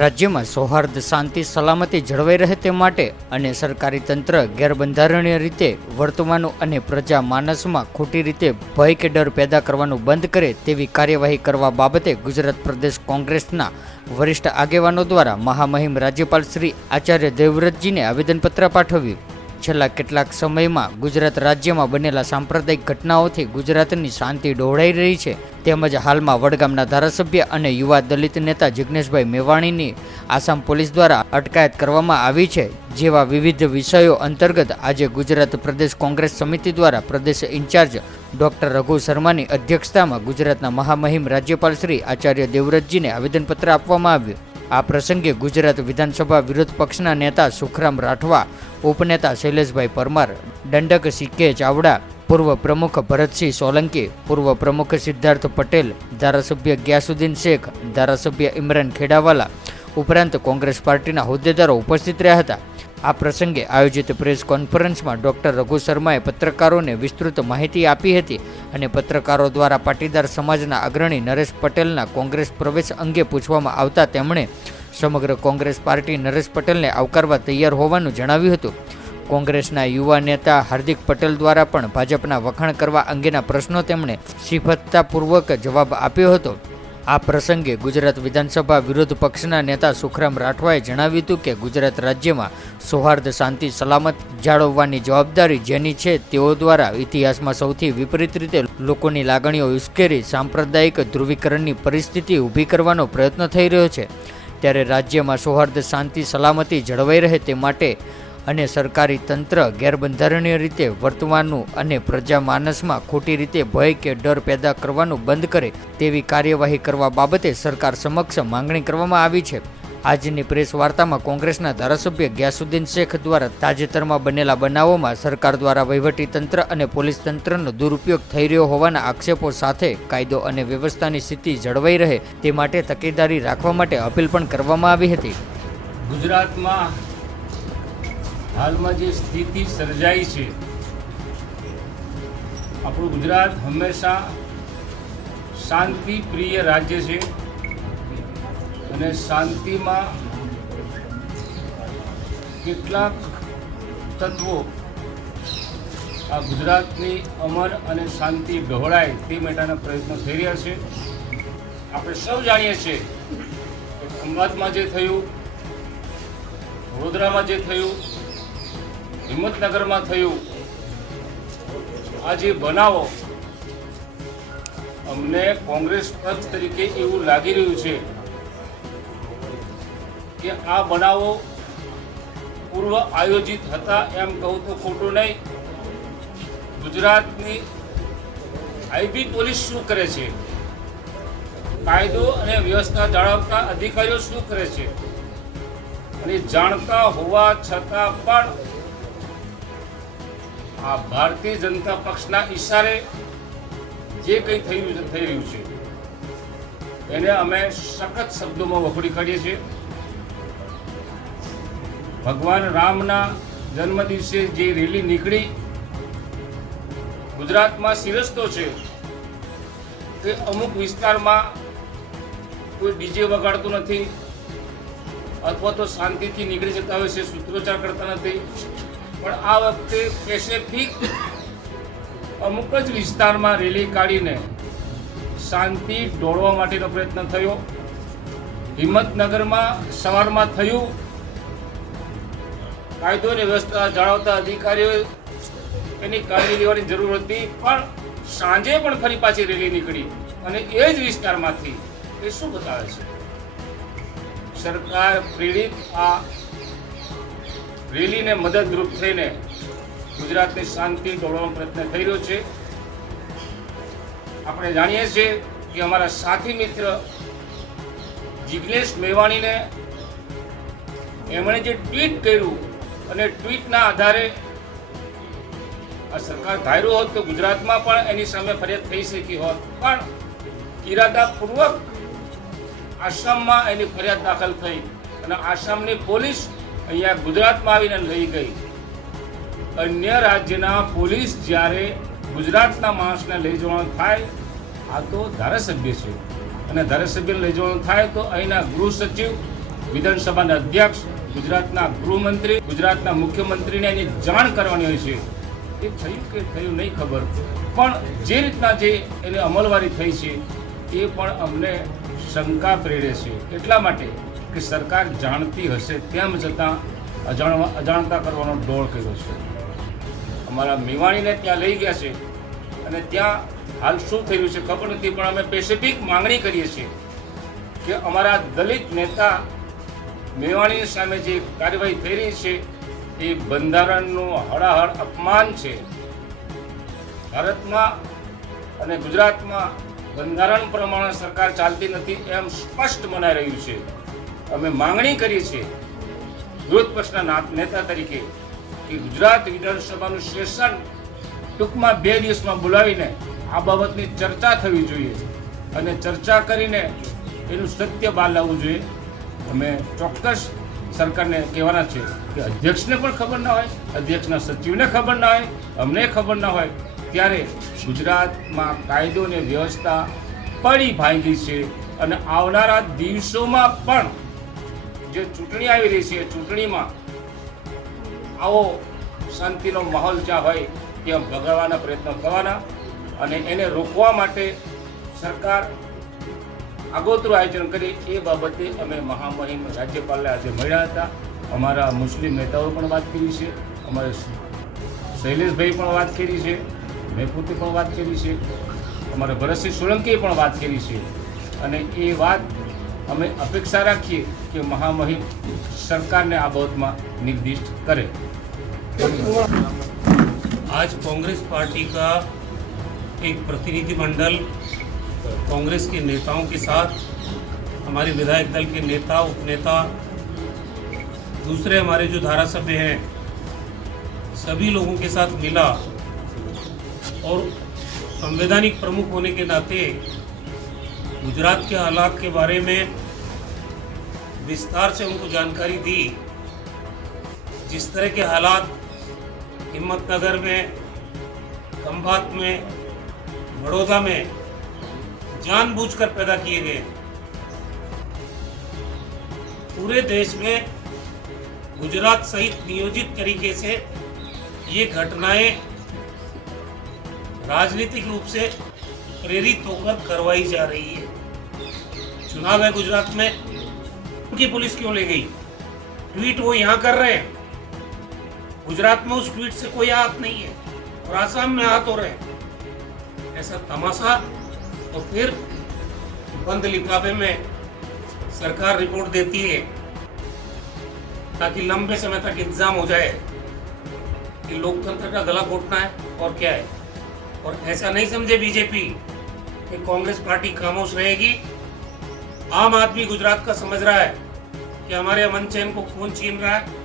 રાજ્યમાં સૌહાર્દ શાંતિ સલામતી જળવાઈ રહે તે માટે અને સરકારી તંત્ર ગેરબંધારણીય રીતે વર્તવાનું અને પ્રજા માનસમાં ખોટી રીતે ભય કે ડર પેદા કરવાનું બંધ કરે તેવી કાર્યવાહી કરવા બાબતે ગુજરાત પ્રદેશ કોંગ્રેસના વરિષ્ઠ આગેવાનો દ્વારા મહામહિમ રાજ્યપાલ શ્રી આચાર્ય દેવવ્રતજીને આવેદનપત્ર પાઠવ્યું। છેલ્લા કેટલાક સમયમાં ગુજરાત રાજ્યમાં બનેલા સાંપ્રદાયિક ઘટનાઓથી ગુજરાતની શાંતિ ડહોળાઈ રહી છે, તેમજ હાલમાં વડગામના ધારાસભ્ય અને યુવા દલિત નેતા જિગ્નેશભાઈ મેવાણીની આસામ પોલીસ દ્વારા અટકાયત કરવામાં આવી છે, જેવા વિવિધ વિષયો અંતર્ગત આજે ગુજરાત પ્રદેશ કોંગ્રેસ સમિતિ દ્વારા પ્રદેશ ઇન્ચાર્જ ડોક્ટર રઘુ શર્માની અધ્યક્ષતામાં ગુજરાતના મહામહિમ રાજ્યપાલ શ્રી આચાર્ય દેવવ્રતજીને આવેદનપત્ર આપવામાં આવ્યું। આ પ્રસંગે ગુજરાત વિધાનસભા વિરોધ પક્ષના નેતા સુખરામ રાઠવા, ઉપનેતા શૈલેષભાઈ પરમાર, દંડક સી.કે. ચાવડા, પૂર્વ પ્રમુખ ભરતસિંહ સોલંકી, પૂર્વ પ્રમુખ સિદ્ધાર્થ પટેલ, ધારાસભ્ય ગ્યાસુદ્દીન શેખ, ધારાસભ્ય ઇમરાન ખેડાવાલા ઉપરાંત કોંગ્રેસ પાર્ટીના હોદ્દેદારો ઉપસ્થિત રહ્યા હતા। આ પ્રસંગે આયોજિત પ્રેસ કોન્ફરન્સમાં ડોક્ટર રઘુ શર્માએ પત્રકારોને વિસ્તૃત માહિતી આપી હતી અને પત્રકારો દ્વારા પાટીદાર સમાજના અગ્રણી નરેશ પટેલના કોંગ્રેસ પ્રવેશ અંગે પૂછવામાં આવતા તેમણે સમગ્ર કોંગ્રેસ પાર્ટી નરેશ પટેલને આવકારવા તૈયાર હોવાનું જણાવ્યું હતું। કોંગ્રેસના યુવા નેતા હાર્દિક પટેલ દ્વારા પણ ભાજપના વખાણ કરવા અંગેના પ્રશ્નો તેમણે સિફતતાપૂર્વક જવાબ આપ્યો હતો। આ પ્રસંગે ગુજરાત વિધાનસભા વિરોધ પક્ષના નેતા સુખરામ રાઠવાએ જણાવ્યું હતું કે ગુજરાત રાજ્યમાં સૌહાર્દ શાંતિ સલામત જાળવવાની જવાબદારી જેની છે તેઓ દ્વારા ઇતિહાસમાં સૌથી વિપરીત રીતે લોકોની લાગણીઓ ઉશ્કેરી સાંપ્રદાયિક ધ્રુવીકરણની પરિસ્થિતિ ઊભી કરવાનો પ્રયત્ન થઈ રહ્યો છે, ત્યારે રાજ્યમાં સૌહાર્દ શાંતિ સલામતી જળવાઈ રહે તે માટે અને સરકારી તંત્ર ગેરબંધારણીય રીતે વર્તવાનું અને પ્રજા માનસમાં ખોટી રીતે ભય કે ડર પેદા કરવાનું બંધ કરે તેવી કાર્યવાહી કરવા બાબતે સરકાર સમક્ષ માંગણી કરવામાં આવી છે। આજની પ્રેસ વાર્તામાં કોંગ્રેસના ધારાસભ્ય ગ્યાસુદ્દીન શેખ દ્વારા તાજેતરમાં બનેલા બનાવોમાં સરકાર દ્વારા વહીવટી તંત્ર અને પોલીસ તંત્રનો દુરુપયોગ થઈ રહ્યો હોવાના આક્ષેપો સાથે કાયદો અને વ્યવસ્થાની સ્થિતિ જળવાઈ રહે તે માટે તકેદારી રાખવા માટે અપીલ પણ કરવામાં આવી હતી। ગુજરાતમાં હાલમાં જે સ્થિતિ સર્જાઈ છે, આપણું ગુજરાત હંમેશા શાંતિ પ્રિય રાજ્ય છે અને શાંતિમાં કેટલાક તત્વો આ ગુજરાતની અમર અને શાંતિ ડહોળાય તે માટેના પ્રયત્નો થઈ રહ્યા છે। આપણે સૌ જાણીએ છીએ કે ખંભાતમાં જે થયું, વડોદરામાં જે થયું, હિંમતનગરમાં થયું, આ જે બનાવો અમને કોંગ્રેસ પક્ષ તરીકે એવું લાગી રહ્યું છે કે આ બનાવો પૂર્વ આયોજિત હતા, એમ કહું તો ખોટું નહીં। ગુજરાતની આઈબી પોલીસ શું કરે છે, કાયદો અને વ્યવસ્થા જાળવતા અધિકારીઓ શું કરે છે, અને જાણતા હોવા છતાં પણ આ ભારતીય જનતા પક્ષના ઈશારે જે કંઈ થઈ રહ્યું છે એને અમે સખત શબ્દોમાં વખોડી કાઢીએ છીએ। ભગવાન રામના જન્મદિવસે જે રેલી નીકળી, ગુજરાતમાં શિરસ્તો છે કે અમુક વિસ્તારમાં કોઈ ડીજે વગાડતું નથી અથવા તો શાંતિથી નીકળી જતા હોય છે, સૂત્રોચ્ચાર કરતા નથી, પણ આ વખતે સ્પેસિફિક અમુક જ વિસ્તારમાં રેલી કાઢીને શાંતિ દોડવા માટેનો પ્રયત્ન થયો। હિંમતનગરમાં સવારમાં થયું, કાયદો અને વ્યવસ્થા જાળવતા અધિકારીઓ એની કાળજી લેવાની જરૂર હતી, પણ સાંજે પણ ફરી પાછી રેલી નીકળી અને એ જ વિસ્તારમાંથી એ શું બતાવે છે, સરકાર પ્રેરિત આ રેલીને મદદરૂપ થઈને ગુજરાતની શાંતિ દોડવાનો પ્રયત્ન થઈ રહ્યો છે। આપણે જાણીએ છીએ કે અમારા સાથી મિત્ર જિગ્નેશ મેવાણીને એમણે જે ટ્વીટ કર્યું અને ટ્વીટના આધારે આ સરકાર ધાર્યું હોત તો ગુજરાતમાં પણ એની સામે ફરિયાદ થઈ શકી હોત, પણ ઇરાદાપૂર્વક આસામમાં એની ફરિયાદ દાખલ થઈ અને આસામની પોલીસ અહીંયા ગુજરાતમાં આવીને લઈ ગઈ। અન્ય રાજ્યના પોલીસ જ્યારે ગુજરાતના માણસને લઈ જવાનું થાય, આ તો ધારાસભ્ય છે અને ધારાસભ્યને લઈ જવાનું થાય તો અહીંના ગૃહ સચિવ વિધાનસભાના અધ્યક્ષ, ગુજરાતના ગૃહમંત્રી, ગુજરાતના મુખ્યમંત્રીને એની જાણ કરવાની હોય છે. એ થયું કે થયું નહીં ખબર, પણ જે રીતના જે એને અમલવારી થઈ છે એ પણ અમને શંકા પ્રેરે છે. એટલા માટે કે સરકાર જાણતી હશે તેમ છતાં અજાણતા કરવાનો ડોળ કર્યો છે. અમારા મેવાણીને ત્યાં લઈ ગયા છે અને ત્યાં હાલ શું થયું છે ખબર નથી, પણ અમે સ્પેસિફિક માંગણી કરીએ છીએ કે અમારા દલિત નેતા મેવાણીની સામે જે કાર્યવાહી થઈ રહી છે એ બંધારણનું હળાહળ અપમાન છે. ભારતમાં અને ગુજરાતમાં બંધારણ પ્રમાણે સરકાર ચાલતી નથી એમ સ્પષ્ટ મનાઈ રહ્યું છે. અમે માંગણી કરીએ છીએ વિરોધ પક્ષના નેતા તરીકે કે ગુજરાત વિધાનસભાનું સેશન ટૂંકમાં 2 દિવસમાં બોલાવીને આ બાબતની ચર્ચા થવી જોઈએ અને ચર્ચા કરીને એનું સત્ય બહાર લાવવું જોઈએ. અમે ચોક્કસ સરકારને કહેવાના છે કે અધ્યક્ષને પણ ખબર ના હોય, અધ્યક્ષના સચિવને ખબર ના હોય, અમને ખબર ના હોય, ત્યારે ગુજરાતમાં કાયદો અને વ્યવસ્થા પડી ભાંગી છે. અને આવનારા દિવસોમાં પણ જે ચૂંટણી આવી રહી છે એ ચૂંટણીમાં આવો શાંતિનો માહોલ જ્યાં હોય ત્યાં ભગાડવાના પ્રયત્નો કરવાના અને એને રોકવા માટે સરકાર આગોતરું આયોજન કરી એ બાબતે અમે મહામહિમ રાજ્યપાલને આજે મળ્યા હતા. અમારા મુસ્લિમ નેતાઓ પણ વાત કરી છે, અમારે શૈલેષભાઈ પણ વાત કરી છે, મેં પોતે પણ વાત કરી છે, અમારા ભરતસિંહ સોલંકીએ પણ વાત કરી છે. અને એ વાત અમે અપેક્ષા રાખીએ કે મહામહિમ સરकारને આ બાબતમાં નિર્દિષ્ટ કરે. आज कांग्रेस पार्टी का एक प्रतिनिधिमंडल कांग्रेस के नेताओं के साथ, हमारे विधायक दल के नेता, उपनेता, दूसरे हमारे जो धारासभ्य हैं, सभी लोगों के साथ मिला और संवैधानिक प्रमुख होने के नाते गुजरात के हालात के बारे में विस्तार से उनको जानकारी दी. जिस तरह के हालात हिम्मतनगर में, खंभात में, बड़ौदा में जानबूझकर पैदा किए गए, पूरे देश में गुजरात सहित नियोजित तरीके से ये घटनाएं राजनीतिक रूप से प्रेरित होकर करवाई जा रही है. चुनाव है गुजरात में, उनकी पुलिस क्यों ले गई? ट्वीट वो यहाँ कर रहे हैं, गुजरात में उस ट्वीट से कोई हाथ नहीं है और आसाम में हाथ हो रहे हैं. ऐसा तमाशा और फिर बंद लिफाफे में सरकार रिपोर्ट देती है ताकि लंबे समय तक इंतजाम हो जाए कि लोकतंत्र का गला घोटना है और क्या है. और ऐसा नहीं समझे बीजेपी कि कांग्रेस पार्टी खामोश रहेगी. आम आदमी गुजरात का समझ रहा है कि हमारे अमन चैन को कौन छीन रहा है.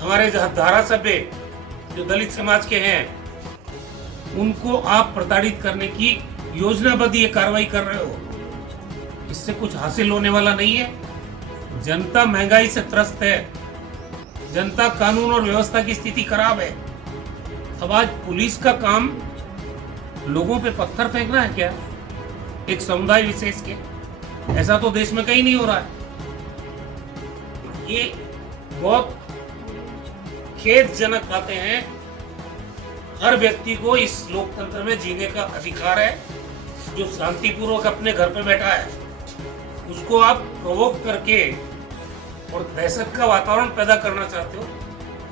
हमारे धारासभ्य जो दलित समाज के हैं उनको आप प्रताड़ित करने की योजनाबद्ध ये कार्रवाई कर रहे हो. इससे कुछ हासिल होने वाला नहीं है. जनता महंगाई से त्रस्त है, जनता कानून और व्यवस्था की स्थिति खराब है. अब आज पुलिस का काम लोगों पे पत्थर फेंकना है क्या, एक समुदाय विशेष के? ऐसा तो देश में कहीं नहीं हो रहा है. ये बहुत खेदजनक बातें हैं. हर व्यक्ति को इस लोकतंत्र में जीने का अधिकार है. जो शांतिपूर्वक अपने घर पे बैठा है उसको आप प्रोवोक करके और दहशत का वातावरण पैदा करना चाहते हो,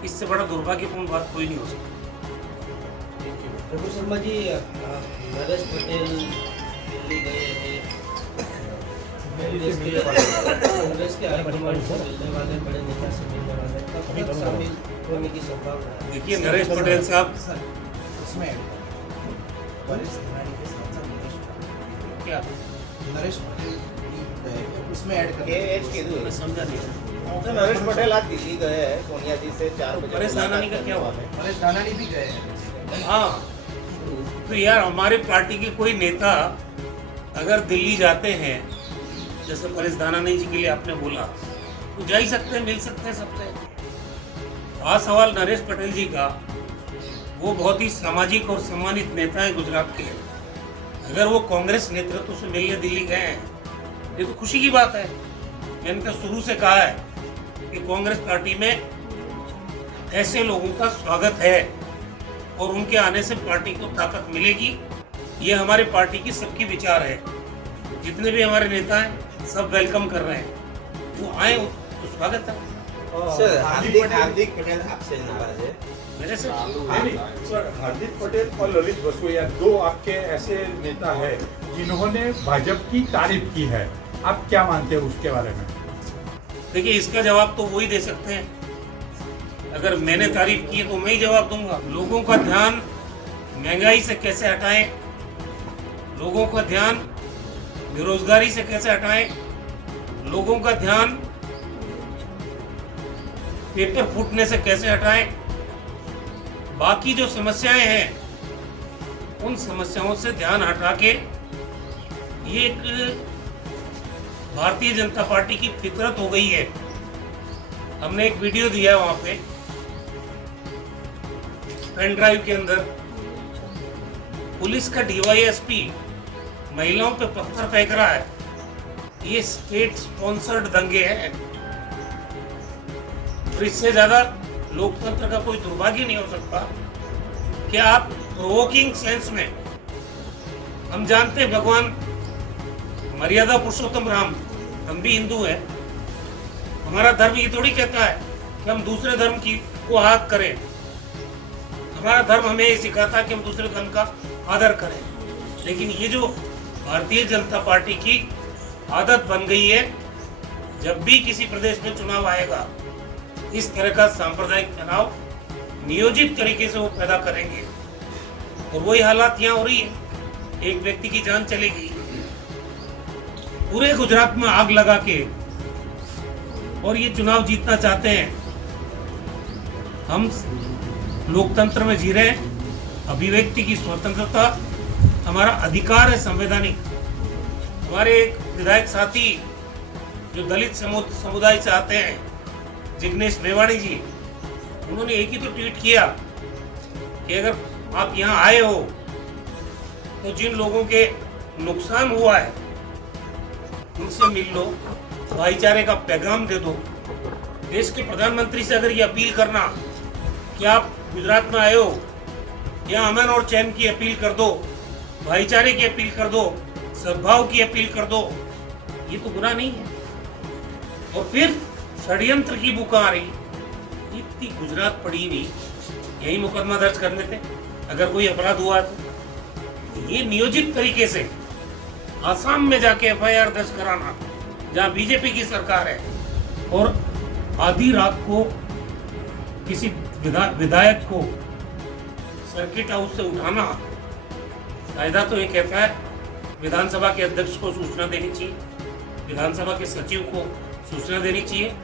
इससे बड़ा दुर्भाग्यपूर्ण बात कोई नहीं हो सकती. प्रभु शर्मा जी, नरेश पटेल दिल्ली गए हैं, कांग्रेस के हाईकमान से मिलने वाले, बड़े नेता से मिलने वाले, कब तक शामिल होने की संभावना है? देखिए, नरेश पटेल साहब उसमें क्या नरेश पटेल उसमें ऐड कर मैं समझा नहीं. नरेश पटेल आज दिल्ली गए हैं सोनिया जी से 4 बजे. परेश धानानी का क्या हुआ? परेश धानानी भी गए हैं. हाँ, तो यार हमारे पार्टी के कोई नेता अगर दिल्ली जाते हैं, जैसे परेश धानानी जी के लिए आपने बोला, तो जा ही सकते हैं, मिल सकते हैं सबसे. आज सवाल नरेश पटेल जी का, वो बहुत ही सामाजिक और सम्मानित नेता है गुजरात के. अगर वो कांग्रेस नेतृत्व से मिलने दिल्ली गए हैं, ये तो खुशी की बात है. मैंने तो शुरू से कहा है कि कांग्रेस पार्टी में ऐसे लोगों का स्वागत है और उनके आने से पार्टी को ताकत मिलेगी। ये हमारी पार्टी की सबकी विचार है। जितने भी हमारे नेता हैं सब वेलकम कर रहे हैं, वो आए तो स्वागत है। सर हार्दिक पटेल आपसे नाराज है। मेरे से नहीं सर, हार्दिक पटेल और ललित वसोया दो आपके ऐसे नेता हैं जिन्होंने भाजपा की तारीफ की है, आप क्या मानते हैं उसके बारे में? देखिए, इसका जवाब तो वही दे सकते हैं। अगर मैंने तारीफ की है तो मैं ही जवाब दूंगा। लोगों का ध्यान महंगाई से कैसे हटाएं, लोगों का ध्यान बेरोजगारी से कैसे हटाएं, लोगों का ध्यान पेपर फूटने से कैसे हटाएं, बाकी जो समस्याएं हैं उन समस्याओं से ध्यान हटा के, ये एक भारतीय जनता पार्टी की फितरत हो गई है। हमने एक वीडियो दिया वहां पे पेन ड्राइव के अंदर, पुलिस का डीवाईएसपी महिलाओं पे पत्थर फेंक रहा है। ये स्टेट स्पॉन्सर्ड दंगे हैं और इससे ज्यादा लोकतंत्र का कोई दुर्भाग्य नहीं हो सकता कि आप प्रोवोकिंग सेंस में, हम जानते हैं भगवान मर्यादा पुरुषोत्तम राम, हम भी हिंदू हैं, हमारा धर्म ये थोड़ी कहता है कि हम दूसरे धर्म की को आहत करें। हमारा धर्म हमें ये सिखाता है कि हम दूसरे धर्म का आदर करें। लेकिन ये जो भारतीय जनता पार्टी की आदत बन गई है, जब भी किसी प्रदेश में चुनाव आएगा इस तरह का सांप्रदायिक तनाव नियोजित तरीके से वो पैदा करेंगे और वही हालात यहाँ हो रही है। एक व्यक्ति की जान चलेगी, पूरे गुजरात में आग लगा के, और ये चुनाव जीतना चाहते हैं। हम लोकतंत्र में जी रहे हैं, अभिव्यक्ति की स्वतंत्रता हमारा अधिकार है संवैधानिक। हमारे एक विधायक साथी जो दलित समुदाय से आते हैं, जिग्नेश मेवाणी जी, उन्होंने एक ही तो ट्वीट किया कि अगर आप यहाँ आए हो तो जिन लोगों के नुकसान हुआ है उनसे मिल लो, भाईचारे का पैगाम दे दो। देश के प्रधानमंत्री से अगर ये अपील करना कि आप गुजरात में आए हो, या अमन और चैन की अपील कर दो, भाईचारे की अपील कर दो, सद्भाव की अपील कर दो, ये तो बुरा नहीं है। और फिर षड्यंत्र की बुक आ रही, इतनी गुजरात पड़ी हुई, यही मुकदमा दर्ज कर लेते अगर कोई अपराध हुआ तो। ये नियोजित तरीके से आसाम में जाके एफआईआर दर्ज कराना, जहाँ बीजेपी की सरकार है, और आधी रात को किसी विधायक को सर्किट हाउस से उठाना, कायदा तो ये कहता है विधानसभा के अध्यक्ष को सूचना देनी चाहिए, विधानसभा के सचिव को सूचना देनी चाहिए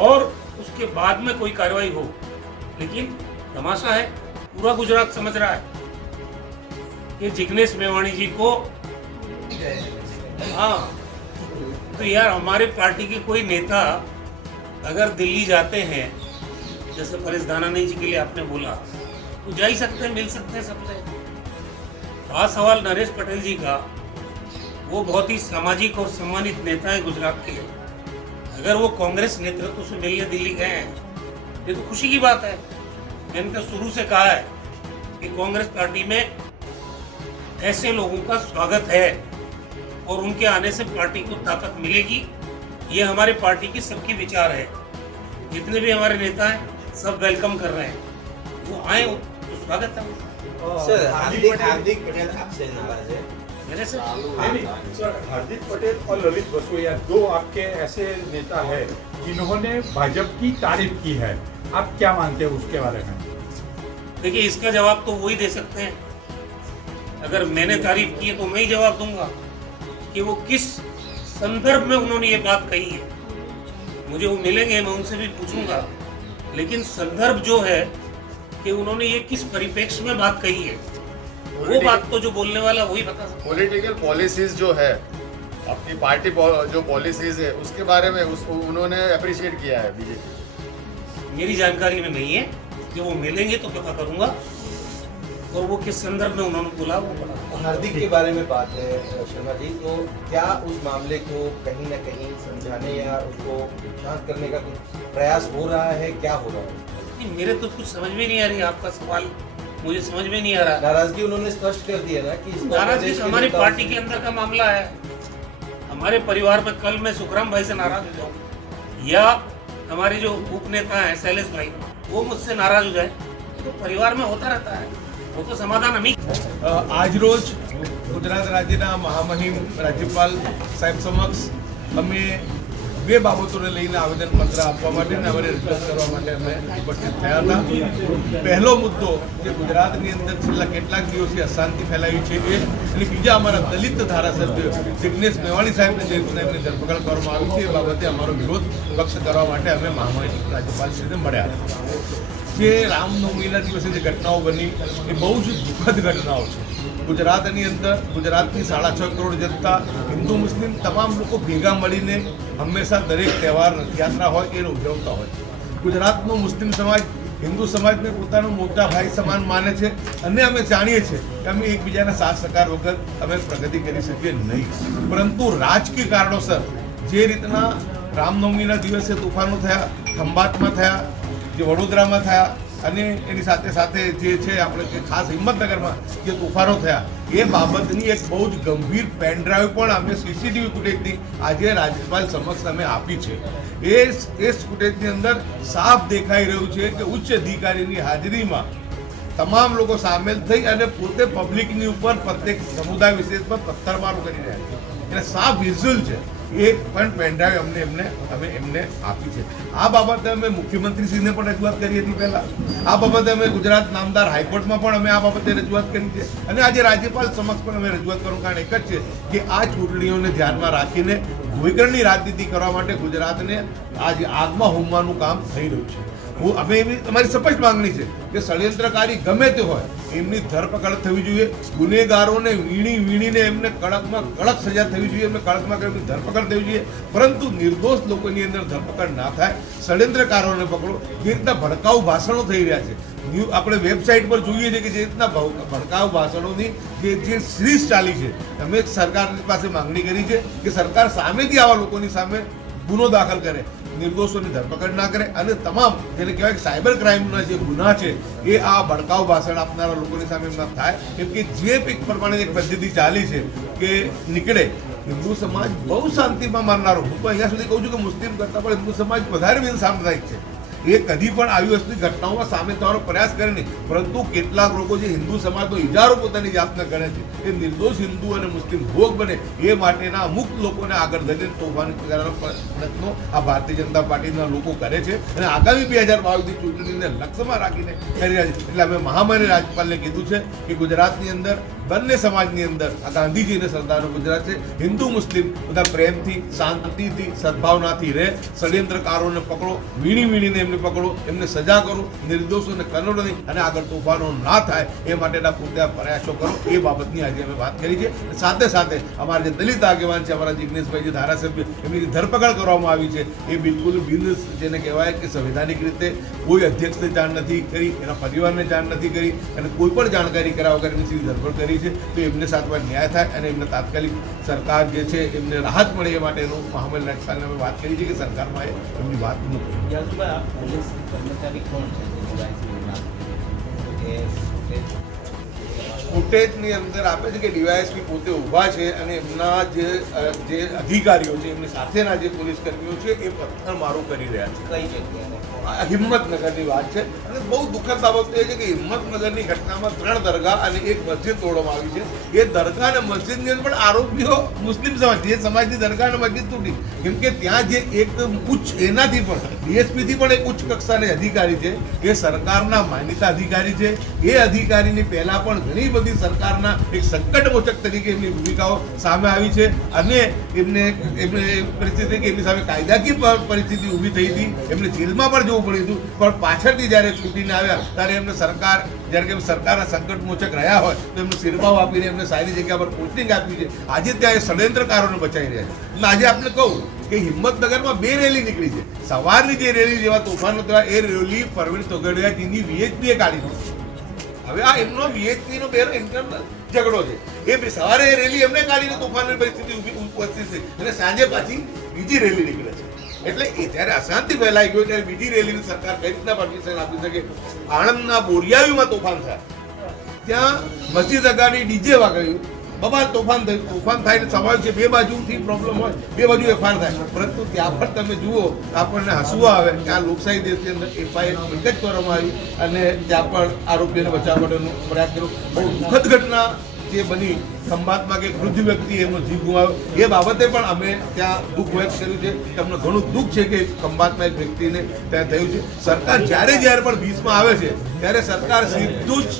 और उसके बाद में कोई कार्रवाई हो। लेकिन तमाशा है, पूरा गुजरात समझ रहा है कि जिग्नेश मेवाणी जी को, हाँ, तो यार हमारे पार्टी के कोई नेता अगर दिल्ली जाते हैं, जैसे परेश दानानी जी के लिए आपने बोला, तो जा ही सकते हैं, मिल सकते हैं सबसे। आज सवाल नरेश पटेल जी का, वो बहुत ही सामाजिक और सम्मानित नेता है गुजरात के। अगर वो कांग्रेस नेतृत्व से मिलने दिल्ली गए हैं, ये तो खुशी की बात है। मैंने तो शुरू से कहा है कि कांग्रेस पार्टी में ऐसे लोगों का स्वागत है और उनके आने से पार्टी को ताकत मिलेगी। ये हमारे पार्टी की सबकी विचार है। जितने भी हमारे नेता हैं सब वेलकम कर रहे हैं, वो आए तो स्वागत है। सर हार्दिक पटेल आपसे नाराज है। मेरे से नहीं सर, हार्दिक पटेल और ललित वसोया दो आपके ऐसे नेता हैं जिन्होंने भाजपा की तारीफ की है, आप क्या मानते हैं उसके बारे में? देखिए, इसका जवाब तो वही दे सकते हैं। अगर मैंने तारीफ की है तो मैं ही जवाब दूंगा कि वो किस संदर्भ में उन्होंने ये बात कही है। मुझे वो मिलेंगे, मैं उनसे भी पूछूंगा, लेकिन संदर्भ जो है कि उन्होंने ये किस परिप्रेक्ष्य में बात कही है, वो बात तो जो बोलने वाला वही बता सकता। पॉलिटिकल पॉलिसीज जो है, अपनी पार्टी जो पॉलिसीज है उसके बारे में उसको उन्होंने अप्रिशिएट किया है बीजेपी। मेरी जानकारी में नहीं है, कि वो मिलेंगे तो पता करूंगा और वो किस संदर्भ में उन्होंने बोला वो बता। हार्दिक के बारे में बात है शर्मा जी, तो क्या उस मामले को कहीं ना कहीं समझाने या उसको शांत करने का कुछ प्रयास हो रहा है, क्या हो रहा है? नहीं, मेरे तो कुछ समझ में नहीं आ रही, आपका सवाल मुझे समझ में नहीं आ रहा। नाराजगी उन्होंने स्पष्ट कर दिया ना कि इसको नाराजगी प्रदेश के हमारी नेताओं पार्टी के अंदर का मामला है। हमारे परिवार में कल मैं सुखराम भाई से नाराज हो जाऊं या हमारे जो उप नेता हैं शैलेश भाई, वो मुझसे नाराज हो जाए, तो परिवार में होता रहता है, वो तो समाधान हम ही। આજરોજ ગુજરાત રાજ્યના મહામહિમ રાજ્યપાલ સાહેબ સમક્ષ અમે બે બાબતોને લઈને આવેદનપત્ર આપવા માટે અને અમારે રજૂઆત કરવા માટે અમે ઉપસ્થિત થયા હતા. પહેલો મુદ્દો જે ગુજરાતની અંદર છેલ્લા કેટલાક દિવસથી અશાંતિ ફેલાવી છે એ, અને બીજા અમારા દલિત ધારાસભ્ય જિગ્નેશ મેવાણી સાહેબને જે રીતે એમની ધરપકડ કરવામાં આવી છે એ બાબતે અમારો વિરોધ વ્યક્ત કરવા માટે અમે મહામહિમ રાજ્યપાલશ્રીને મળ્યા હતા. જે રામનવમીના દિવસે જે ઘટનાઓ બની એ બહુ જ દુઃખદ ઘટનાઓ છે. ગુજરાતની અંદર ગુજરાતની 6.5 કરોડ જનતા હિન્દુ મુસ્લિમ તમામ લોકો ભેગા મળીને હંમેશા દરેક તહેવાર રથયાત્રા હોય એને ઉજવતા હોય છે. ગુજરાતનો મુસ્લિમ સમાજ હિન્દુ સમાજને પોતાનો મોટા ભાઈ સમાન માને છે અને અમે જાણીએ છીએ કે અમે એકબીજાના સાથ સહકાર વગર અમે પ્રગતિ કરી શકીએ નહીં. પરંતુ રાજકીય કારણોસર જે રીતના રામનવમીના દિવસે તોફાનો થયા, ખંભાતમાં થયા, જે વડોદરામાં થયા અને એની સાથે સાથે જે છે આપણે જે ખાસ હિંમતનગરમાં જે તોફાનો થયા એ બાબતની એક બહુ જ ગંભીર પેનડ્રાઈવ પણ અમે સીસીટીવી ફૂટેજની આજે રાજ્યપાલ સમક્ષ અમે આપી છે. એ ફૂટેજની અંદર સાફ દેખાઈ રહ્યું છે કે ઉચ્ચ અધિકારીની હાજરીમાં તમામ લોકો સામેલ થઈ અને પોતે પબ્લિકની ઉપર પ્રત્યેક સમુદાય વિશેષ પર પથ્થરમારો કરી રહ્યા છે. એટલે સાફ વિઝ્યુઅલ છે. એ પણ પેનડ્રાઈવ અમે એમને આપી છે. આ બાબતે અમે મુખ્યમંત્રીશ્રીને પણ રજૂઆત કરી હતી પહેલાં. આ બાબતે અમે ગુજરાત નામદાર હાઈકોર્ટમાં પણ અમે આ બાબતે રજૂઆત કરી છે અને આજે રાજ્યપાલ સમક્ષ પણ અમે રજૂઆત કરવાનું કારણ એક જ છે કે આ ચૂંટણીઓને ધ્યાનમાં રાખીને ધ્રુવીકરણની રાજનીતિ કરવા માટે ગુજરાતને આજે આગમાં હોમવાનું કામ થઈ રહ્યું છે. અમે એવી અમારી સ્પષ્ટ માંગણી છે કે ષડયંત્રકારી ગમે તે હોય એમની ધરપકડ થવી જોઈએ. ગુનેગારોને વીણીને એમને કડકમાં કડક સજા થવી જોઈએ, એમને કડકમાં એમની ધરપકડ થવી જોઈએ. પરંતુ નિર્દોષ લોકોની અંદર ધરપકડ ના થાય. ષડયંત્રકારોને પકડો. જે રીતના ભડકાઉ ભાષણો થઈ રહ્યા છે, આપણે વેબસાઇટ પર જોઈએ છીએ કે જે રીતના ભડકાઉ ભાષણોની જે સિરીઝ ચાલી છે, અમે સરકારની પાસે માંગણી કરી છે કે સરકાર સામેથી આવા લોકોની સામે ગુનો દાખલ કરે, નિર્દોષોની ધરપકડ ના કરે અને તમામ જેને કહેવાય કે સાયબર ક્રાઇમના જે ગુના છે એ આ ભડકાઉ ભાષણ આપનારા લોકોની સામે ના થાય. કેમ કે જે એક પ્રમાણે એક પદ્ધતિ ચાલી છે કે નીકળે હિન્દુ સમાજ બહુ શાંતિમાં માનનારો, હું તો અહીંયા સુધી કહું છું કે મુસ્લિમ કરતાં પણ હિન્દુ સમાજ વધારે સાંપ્રદાયિક છે. એ કદી પણ આવી વસ્તુની ઘટનાઓમાં સામે થવાનો પ્રયાસ કરે નહીં. પરંતુ કેટલાક લોકો જે હિન્દુ સમાજનો ઇજારો પોતાની જાતને કરે છે એ નિર્દોષ હિન્દુ અને મુસ્લિમ ભોગ બને એ માટેના અમુક લોકોને આગળ ધરીને તોફાની કરવાના પ્રયત્નો આ ભારતીય જનતા પાર્ટીના લોકો કરે છે અને આગામી 2022ની ચૂંટણીને લક્ષ્યમાં રાખીને કરી રહ્યા છે. એટલે અમે મહામહિમ રાજ્યપાલને કીધું છે કે ગુજરાતની અંદર બંને સમાજની અંદર આ ગાંધીજી અને સરદારનું ગુજરાત છે. હિન્દુ મુસ્લિમ બધા પ્રેમથી, શાંતિથી, સદભાવનાથી રહે. ષડયંત્રકારોને પકડો, વીણીને એમને પકડો, એમને સજા કરો, નિર્દોષોને કનડો નહીં અને આગળ તોફાનો ના થાય એ માટેના પૂરતા પ્રયાસો કરો. એ બાબતની આજે અમે વાત કરી છે. સાથે સાથે અમારા જે દલિત આગેવાન છે, અમારા જિગ્નેશભાઈ જે ધારાસભ્ય, એમની જે ધરપકડ કરવામાં આવી છે એ બિલકુલ જેને કહેવાય કે સંવૈધાનિક રીતે કોઈ અધ્યક્ષને જાણ નથી કરી, એના પરિવારને જાણ નથી કરી અને કોઈ પણ જાણકારી કર્યા વગર એમની સીધી ધરપકડ કરી છે. તો એમને સાથે ન્યાય થાય અને એમને તાત્કાલિક સરકાર જે છે એમને રાહત મળે એ માટેનું મહામહિમ રાજ્યપાલને અમે વાત કરી છે કે સરકારમાં એમની વાત મૂકે. कर्मचारी कौन है? ફૂટેજની અંદર આપે છે કે ડીવાયએસપી પોતે ઊભા છે અને એમના જે અધિકારીઓ છે એમની સાથેના જે પોલીસ કર્મીઓ છે એ પથ્થરમારો કરી રહ્યા છે. કઈ જગ્યાએ? હિંમતનગરની વાત છે અને બહુ દુઃખદ બાબત એ છે કે હિંમતનગરની ઘટનામાં 3 દરગાહ અને એક મસ્જિદ તોડવામાં આવી છે. એ દરગાહ અને મસ્જિદની અંદર પણ આરોપીઓ મુસ્લિમ સમાજ, જે સમાજની દરગાહ અને મસ્જિદ તૂટી. કેમ કે ત્યાં જે એક ઉચ્ચ એનાથી પણ ડીએસપીથી પણ એક ઉચ્ચ કક્ષાના અધિકારી છે, એ સરકારના માન્યતા અધિકારી છે. એ અધિકારીની પહેલા પણ ઘણી બધી સરકારના એક સંકટમોચક તરીકે એમની ભૂમિકાઓ સામે આવી છે અને એમને પરિસ્થિતિ કે એમની સામે કાયદાકીય પરિસ્થિતિ ઊભી થઈ હતી. એમને જેલમાં પણ જવું પડ્યું હતું, પણ પાછળથી જ્યારે છૂટીને આવ્યા ત્યારે એમને સરકાર જ્યારે કે સરકારના સંકટમોચક રહ્યા હોય તો એમને સિરભાવ આપીને એમને સારી જગ્યા પર પોસ્ટિંગ આપી છે. આજે ત્યાં એ ષડયંત્રકારોને બચાવી રહ્યા છે. અને આજે આપણે કહું કે હિંમતનગરમાં 2 રેલી નીકળી છે. સવારની જે રેલી જેવા તોફાનો થયા એ રેલી પરવીન તોગડિયાજીની વીએચપીએ કાઢી હતી. હવે આ એમનો વીએચપીનો ઇન્ટરનલ ઝઘડો છે. એ સવારે રેલી એમને કાઢીને તોફાનની પરિસ્થિતિ ઉપસ્થિત થઈ અને સાંજે પાછી બીજી રેલી નીકળે છે. એટલે એ જ્યારે અશાંતિ ફેલાઈ ગયો ત્યારે બીજી રેલીની સરકાર કઈ રીતના પરમિશન આપી શકે? આણંદના બોરિયાવીમાં તોફાન થયા, ત્યાં મસ્જિદ અગાડી ડીજે વાગાયું, બબાલ તોફાન થયું. તોફાન થાય એટલે સ્વાભાવિક છે, બે બાજુથી પ્રોબ્લેમ હોય, બે બાજુ એફઆઈઆર થાય. પરંતુ ત્યાં પણ તમે જુઓ આપણને હસવું આવે કે આ લોકશાહી દેશની અંદર એફઆઈઆર એક જ કરવામાં આવી અને ત્યાં પણ આરોપીઓને બચાવવા માટેનો પ્રયાસ કર્યો. બહુ દુઃખદ ઘટના જે બની ખંભાતમાં કે વૃદ્ધ વ્યક્તિ એમનો જીવ ગુમાવ્યો, એ બાબતે પણ અમે ત્યાં દુઃખ વ્યક્ત કર્યું છે. તમને ઘણું દુઃખ છે કે ખંભાતમાં એક વ્યક્તિને ત્યાં થયું છે. સરકાર જ્યારે પણ બીચમાં આવે છે ત્યારે સરકાર સીધું જ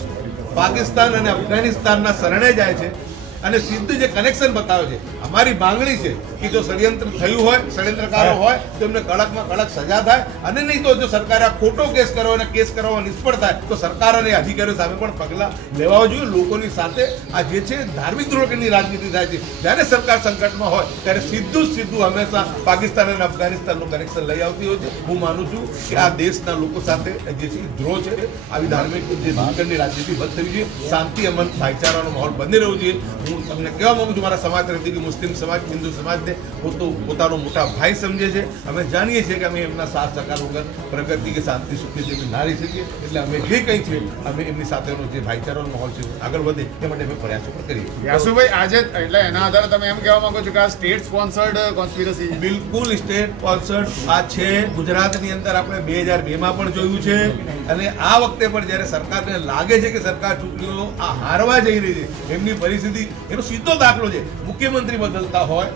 પાકિસ્તાન અને અફઘાનિસ્તાનના શરણે જાય છે અને સીધું જે કનેક્શન બતાવે છે. અમારી માંગણી છે કે જો ષડયંત્ર થયું હોય, ષડયંત્રકારો હોય તો એમને કડકમાં કડક સજા થાય અને નહીં તો જો સરકારે આ ખોટો કેસ કર્યો અને કેસ કરવામાં નિષ્ફળ થાય તો સરકાર અને અધિકારીઓ સામે પણ પગલાં લેવા જોઈએ. લોકોની સાથે આ જે છે ધાર્મિક ધોરણની રાજનીતિ થાય છે. જ્યારે સરકાર સંકટમાં હોય ત્યારે સીધું હંમેશા પાકિસ્તાન અને અફઘાનિસ્તાનનું કનેક્શન લઈ આવતી હોય છે. હું માનું છું કે આ દેશના લોકો સાથે જે છે દ્રોહ છે, આવી ધાર્મિક જે ધોરણની રાજનીતિ બંધ થવી જોઈએ, શાંતિ અમન ભાઈચારાનો માહોલ બની રહેવો જોઈએ. હું તમને કહેવા માંગુ છું મારા સમાજ તરફથી કે મુસ્લિમ સમાજ, હિન્દુ સમાજને પોતાનો મોટા ભાઈ સમજે છે. અમે જાણીએ છીએ કે અમે એમના સાથ સહકાર વગર પ્રગતિ કે શાંતિ સુખી જેવી ના રહી શકીએ. એટલે અમે જે કંઈ છે અમે એમની સાથેનો જે ભાઈચારાનો માહોલ છે આગળ વધે એ માટે અમે પ્રયાસો પણ કરીએ છીએ. યાસુભાઈ, આજે એટલે એના આધારે તમે એમ કહેવા માંગો છો કે આ સ્ટેટ સ્પોન્સર્ડ કોન્સ્પિરસી છે? બિલકુલ સ્ટેટ સ્પોન્સર્ડ આ છે. ગુજરાતની અંદર આપણે 2002માં પણ જોયું છે અને આ વખતે પણ જ્યારે સરકારને લાગે છે કે સરકાર ચૂંટણીઓ આ હારવા જઈ રહી છે, એમની પરિસ્થિતિ એનો સીધો દાખલો છે. મુખ્યમંત્રી બદલતા હોય,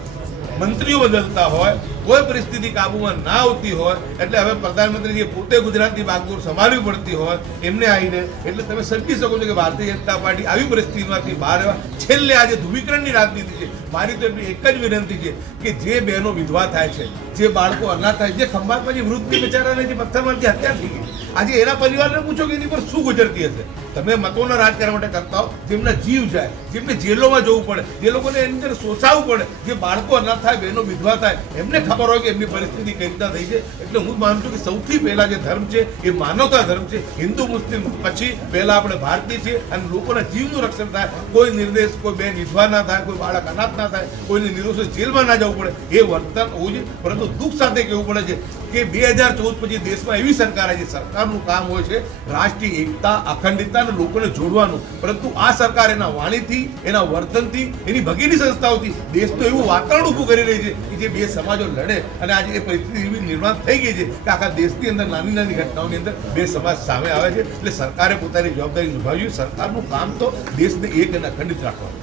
મંત્રીઓ બદલતા હોય, કોઈ પરિસ્થિતિ કાબુમાં ના આવતી હોય એટલે હવે પ્રધાનમંત્રીએ પોતે ગુજરાતની બાગડોર સંભાળવી પડતી હોય એમને આવીને, એટલે તમે સમજી શકો છો કે ભારતીય જનતા પાર્ટી આવી પરિસ્થિતિમાંથી બહાર આવ્યા. છેલ્લે આજે ધ્રુવીકરણની રાજનીતિ છે. મારી તો એટલી એક જ વિનંતી છે કે જે બહેનો વિધવા થાય છે, જે બાળકો અનાથ થાય, જે ખંભાતમાં જે વૃદ્ધ બિચારાને જે પથ્થરમાંથી હત્યા થઈ ગઈ, આજે એના પરિવારને પૂછો કે એની પર શું ગુજરતી હશે. તમે મતોના રાજકારણ માટે કરતા હો, જેમના જીવ જાય, જેમને જેલોમાં જવું પડે, જે લોકોને એની અંદર શોષાવવું પડે, જે બાળકો અનાથ થાય, બહેનો વિધવા થાય, એમને ખબર હોય કે એમની પરિસ્થિતિ કઈ રીતના થઈ છે. એટલે હું માનું છું કે સૌથી પહેલા જે ધર્મ છે એ માનવતા ધર્મ છે. હિન્દુ મુસ્લિમ પછી પહેલા આપણે ભારતીય છે અને લોકોના જીવનું રક્ષણ થાય, કોઈ નિર્દેશ, કોઈ બેન વિધવા ના થાય, કોઈ બાળક અનાથ ના થાય, કોઈને નિર્દોષ જેલમાં ના જવું પડે, એ વર્તન હોવું જોઈએ. પરંતુ દુઃખ સાથે કહેવું પડે છે કે 2014 પછી દેશમાં એવી સરકાર આવી છે, સરકારનું કામ હોય છે રાષ્ટ્રીય એકતા, અખંડિતતા અને લોકોને જોડવાનું. પરંતુ આ સરકાર એના વાણીથી, એના વર્તનથી, એની ભગીની સંસ્થાઓથી દેશનું એવું વાતાવરણ ઊભું કરી રહી છે કે જે બે સમાજો લડે અને આજે એ પરિસ્થિતિ એવી નિર્માણ થઈ ગઈ છે કે આખા દેશની અંદર નાની નાની ઘટનાઓની અંદર બે સમાજ સામે આવે છે. એટલે સરકારે પોતાની જવાબદારી નિભાવવી જોઈએ. સરકારનું કામ તો દેશને એક અને અખંડિત રાખવાનું.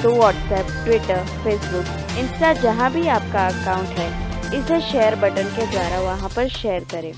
तो व्हाट्सएप, ट्विटर, फेसबुक, इंस्टा जहाँ भी आपका अकाउंट है, इसे शेयर बटन के द्वारा वहाँ पर शेयर करें.